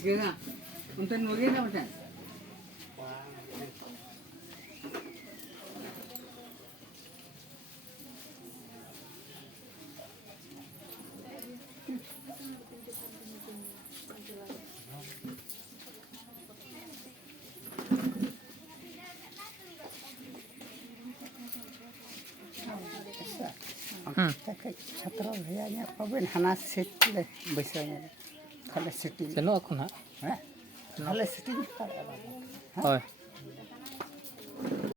Kira, untuk nulis apa macam? छात्र भैया पाबेन हाना सेट ले बैसने खाले सेटिंग Seno ako na. खाले सेटिंग Hoy.